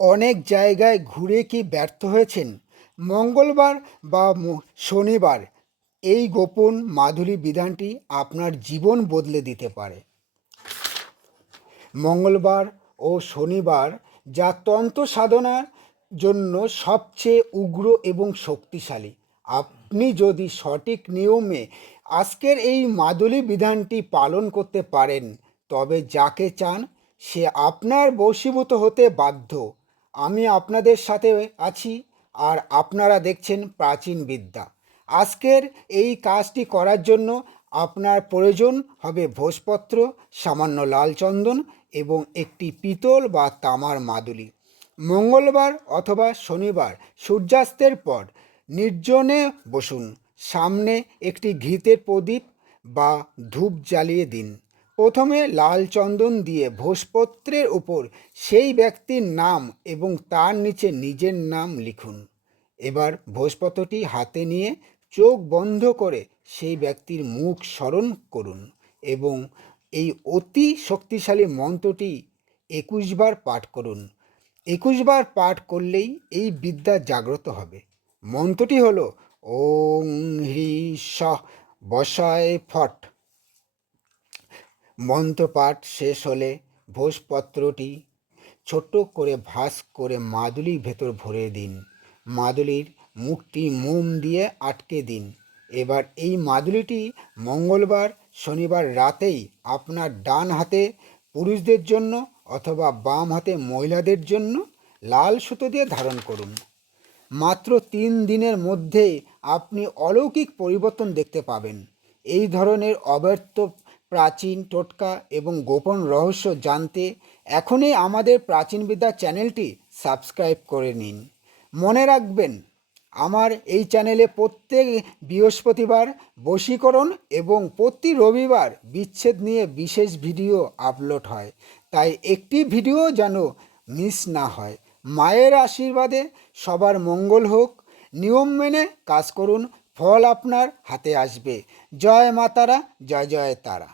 অনেক জায়গায় ঘুরে কি ব্যর্থ হয়েছেন? মঙ্গলবার বা শনিবার এই গোপন মাধুরী বিধানটি আপনার জীবন বদলে দিতে পারে। মঙ্গলবার ও শনিবার যা তন্ত্র সাধনার জন্য সবচেয়ে উগ্র এবং শক্তিশালী। আপনি যদি সঠিক নিয়মে আজকের এই মাদুলি বিধানটি পালন করতে পারেন, তবে যাকে চান সে আপনার বশীভূত হতে বাধ্য। আমি আপনাদের সাথে আছি, আর আপনারা দেখছেন প্রাচীন বিদ্যা। আজকের এই কাজটি করার জন্য আপনার প্রয়োজন হবে ভোজপত্র, সামান্য লাল চন্দন এবং একটি পিতল বা তামার মাদুলি। মঙ্গলবার অথবা শনিবার সূর্যাস্তের পর নির্জনে বসুন। সামনে একটি ঘিতের প্রদীপ বা ধূপ জ্বালিয়ে দিন। প্রথমে লাল চন্দন দিয়ে ভোজপত্রের উপর সেই ব্যক্তির নাম এবং তার নিচে নিজের নাম লিখুন। এবার ভোজপত্রটি হাতে নিয়ে চোখ বন্ধ করে সেই ব্যক্তির মুখ স্মরণ করুন এবং এই অতি শক্তিশালী মন্ত্রটি ২১ বার পাঠ করুন। ২১ বার পাঠ করলেই এই বিদ্যা জাগ্রত হবে। মন্ত্রটি হল ওং হ্রি স বসায় ফট। মন্ত্রপাঠ শেষ হলে ভোজপত্রটি ছোট করে ভাঁজ করে মাদুলির ভেতর ভরে দিন। মাদুলির মুখটি মোম দিয়ে আটকে দিন। এবার এই মাদুলিটি মঙ্গলবার শনিবার রাতেই আপনার ডান হাতে পুরুষদের জন্য অথবা বাম হাতে মহিলাদের জন্য লাল সুতো দিয়ে ধারণ করুন। মাত্র ৩ দিনের মধ্যেই আপনি অলৌকিক পরিবর্তন দেখতে পাবেন। এই ধরনের অব্যর্থ প্রাচীন টোটকা এবং গোপন রহস্য জানতে এখনই আমাদের প্রাচীন বিদ্যা চ্যানেলটি সাবস্ক্রাইব করে নিন। মনে রাখবেন, আমার এই চ্যানেলে প্রত্যেক বৃহস্পতিবার বশীকরণ এবং প্রতি রবিবার বিচ্ছেদ নিয়ে বিশেষ ভিডিও আপলোড হয়, তাই একটি ভিডিও যেন মিস না হয়। মায়ের আশীর্বাদে সবার মঙ্গল হোক। নিয়ম মেনে কাজ করুন, ফল আপনার হাতে আসবে। জয় মা তারা, জয় জয় তারা।